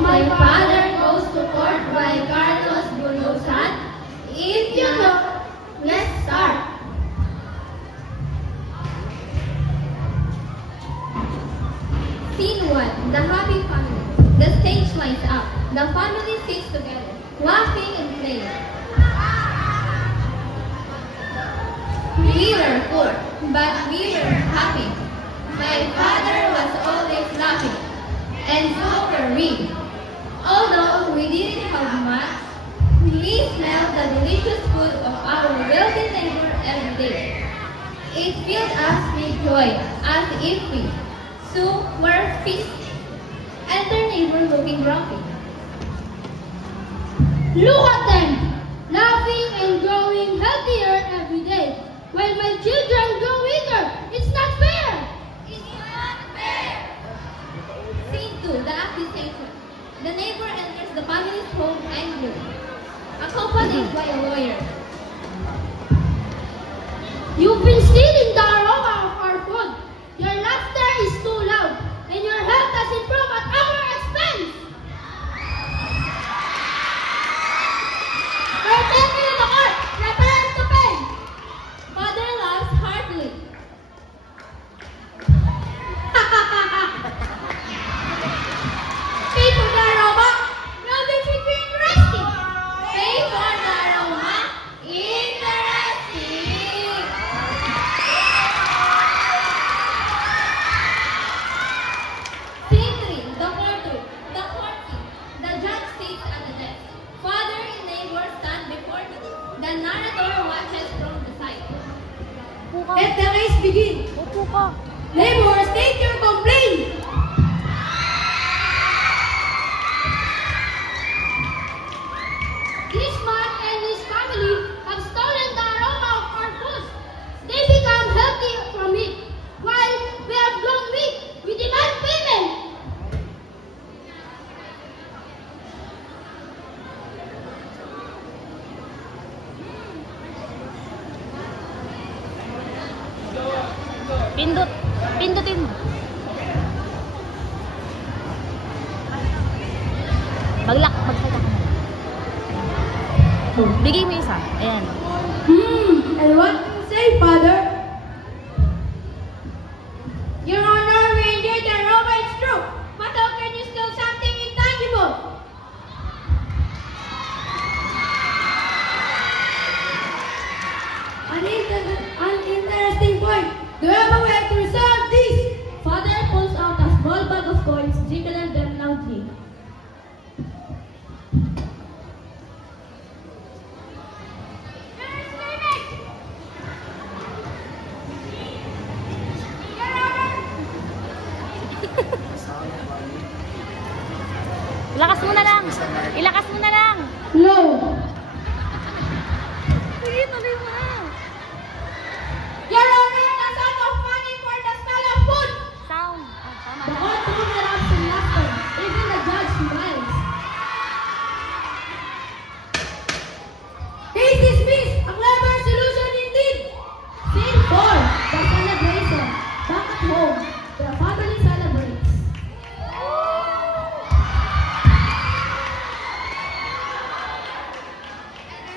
my father goes to court by Carlos Bulusan? If you know, let's start. Scene 1. The happy family. The stage lights up. The family sits together, laughing and playing. We were poor, but we were happy. My father was always laughing, and so were we. Although we didn't have much, we smelled the delicious food of our wealthy neighbor every day. It filled us with joy, as if we, soon were feasting. Enter neighbor looking grumpy. Look at them, laughing and growing healthier every day, while my children grow weaker. It's not fair. It's not fair. Scene 2. The accusation. The neighbor enters the family's home angrily, accompanied by a lawyer. You've been stealing the aroma of our food. Your laughter is too loud, and your health has improved at our expense. Prepare to the court. Prepare to pay. Father laughs heartily. Pay for the aroma. Now this should be interesting. Pay for the aroma. Interesting. Scene 3. The courtroom. The court scene. The judge sits at the desk. Father and neighbor stand before him. The narrator watches from the side. Let the case begin. Neighbor, state your complaint. This man and his family have stolen the aroma of our food. They become healthy from it, while we have grown weak. We demand payment. Pindutin mo. Magsalita ka. Bigay mo isa. Ayan. And what do you say, Father? Your Honor, we enjoyed the aroma, it's true. But how can you steal something intangible? An interesting point. Do you have a way to resolve this? Father pulls out a small bag of coins, jiggling them loudly. Ilakas mo na lang. Ilakas mo na lang. No. Sige, tuloy mo na. Your Honor, the sound of money for the smell of food. Sound. Tama. The courtroom erupts in laughter. Even the judge smiles. Case dismissed. A clever solution indeed. Scene 4. The celebration. Back at home. The family celebrates.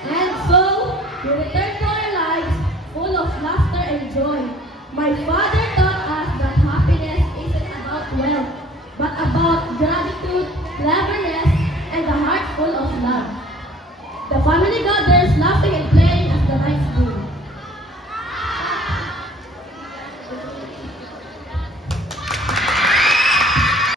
And so, we return to our lives full of laughter and joy. My father taught us that happiness isn't about wealth, but about gratitude, cleverness, and a heart full of love. The family gathers laughing and playing as the nights go.